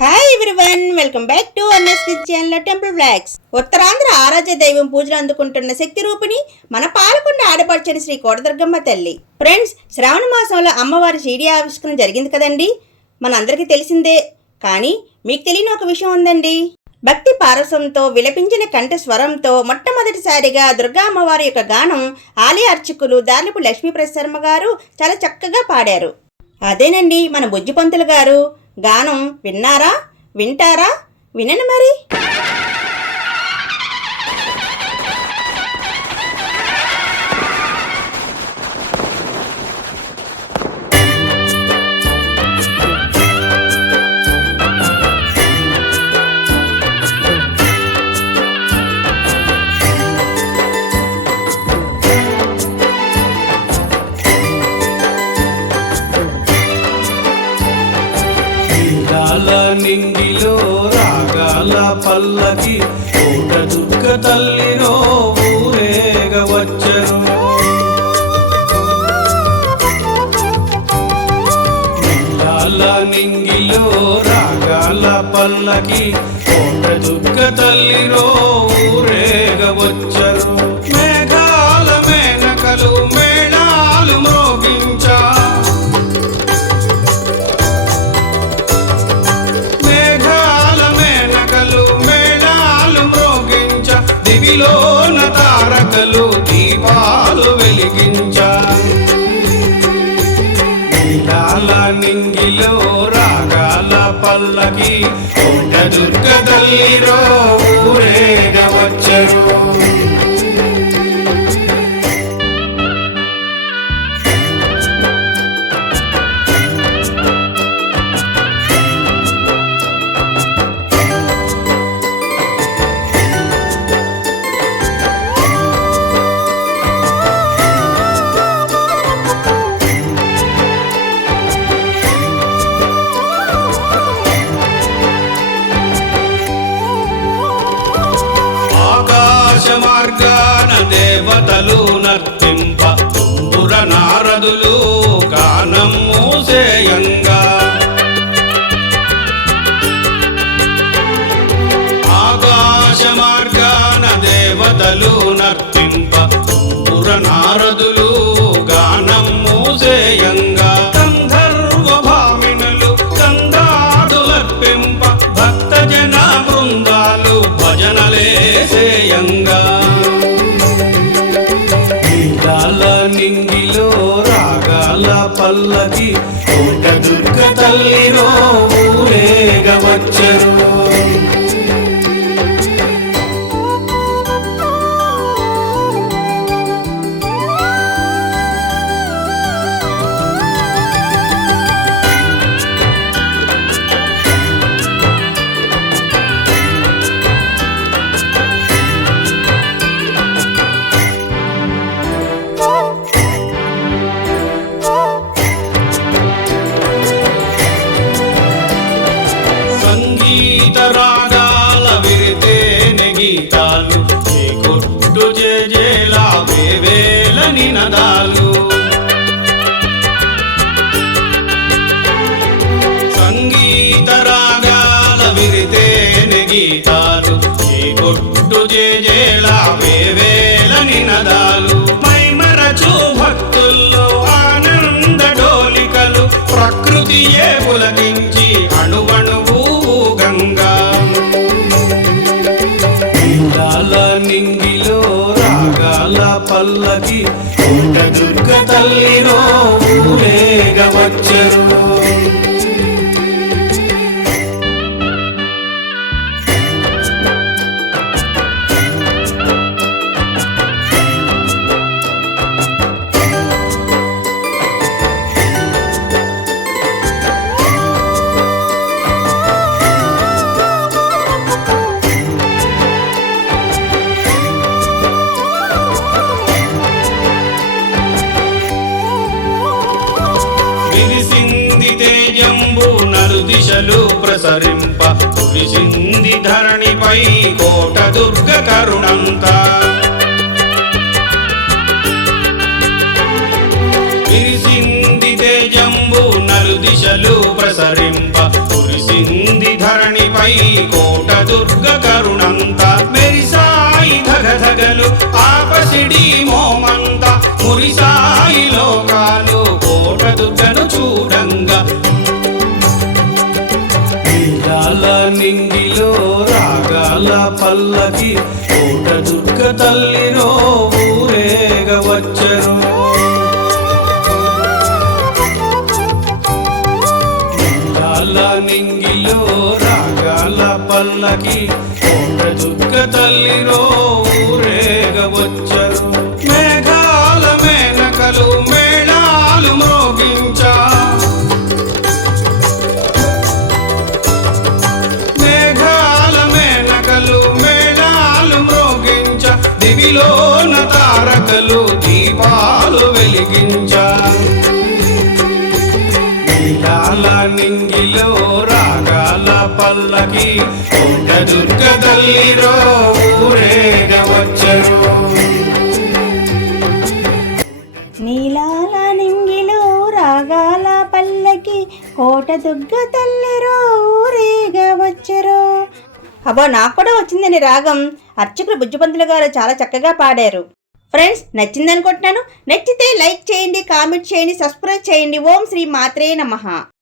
Hi everyone welcome back to Anna's kitchen temple blocks Uttarandhra ఆరాధ్య దైవం పూజలు అందుకుంటున్న శక్తి రూపిణి మన పాలకొండ ఆడపడిచిన శ్రీ కోటదుర్గమ్మ తల్లి. ఫ్రెండ్స్ శ్రావణ మాసంలో అమ్మవారి సీడీ ఆవిష్కరణ జరిగింది కదండి? మనందరికీ తెలిసిందే. కానీ మీకు తెలియని ఒక విషయం ఉందండి. భక్తి పారసంతో విలపించిన కంఠ స్వరంతో మొట్టమొదటిసారిగా దుర్గా అమ్మవారి యొక్క గానం ఆలయ అర్చకులు దార్లపు లక్ష్మీప్రసర్మ గారు చాలా చక్కగా పాడారు. అదేనండి మన బుజ్జి పంతులు గారు. గానం విన్నారా? వింటారా? వినను మరి? నింగిలో రాగాల పల్లకి కోట దుర్గ తల్లిలో ఊరేగ వచ్చరు నింగిలో రాగాల పల్లకి కోట దుర్గ తల్లిలో ఊరేగ వచ్చరు పల్లకి దుర్గ తల్లిరో ఊరేగ వర్తింప నర్తింప నారదులు గానం మూసేయంగా. ఆకాశ మార్గాన దేవతలు నర్తింప తుంబుర నారదులు పల్లకి. కోట దుర్గ తల్లిలో ఊరేగ నినదాలు సంగీత రాగాల విరితేనె గీతాలు. ఈ కొట్టు జేజేలా వేవేల నినదాలు మైమరచు భక్తుల్లో ఆనంద డోలికలు. ప్రకృతియే పులకించి అణువణువు గంగా. నింగి పల్లకి కోట దుర్గ తల్లిలో ఊరేగ విరిసింది తేజంబు నలు దిశలు ప్రసరింప. కురిసింది ధరణిపై కోట దుర్గ కరుణంతా. విరిసింది తేజంబు నలు దిశలు ప్రసరింప. కురిసింది కురిసింది ధరణిపై కోట దుర్గ కరుణంత. నీరాల నిండిలో రాగాల పల్లకి కోట దుర్గ తల్లినో ఊరేగవచ్చరు నింగిలో రాగాల పల్లకి కోట దుర్గ తల్లినో ఊరేగవచ్చరు కొండ దుర్గ ఊరేగ వచ్చరు నీలాల నింగిలో రాగాల పల్లకి కోట దుర్గ తల్లిరో ఊరేగా వచ్చరు అబ్బో నాకు కూడా వచ్చిందని రాగం. అర్చకులు బుజ్జిపంతులు గారు చాలా చక్కగా పాడారు. ఫ్రెండ్స్ నచ్చింది అనుకుంటున్నాను నచ్చితే లైక్ చేయండి కామెంట్ చేయండి సబ్స్క్రైబ్ చేయండి. ఓం శ్రీ మాత్రే నమః.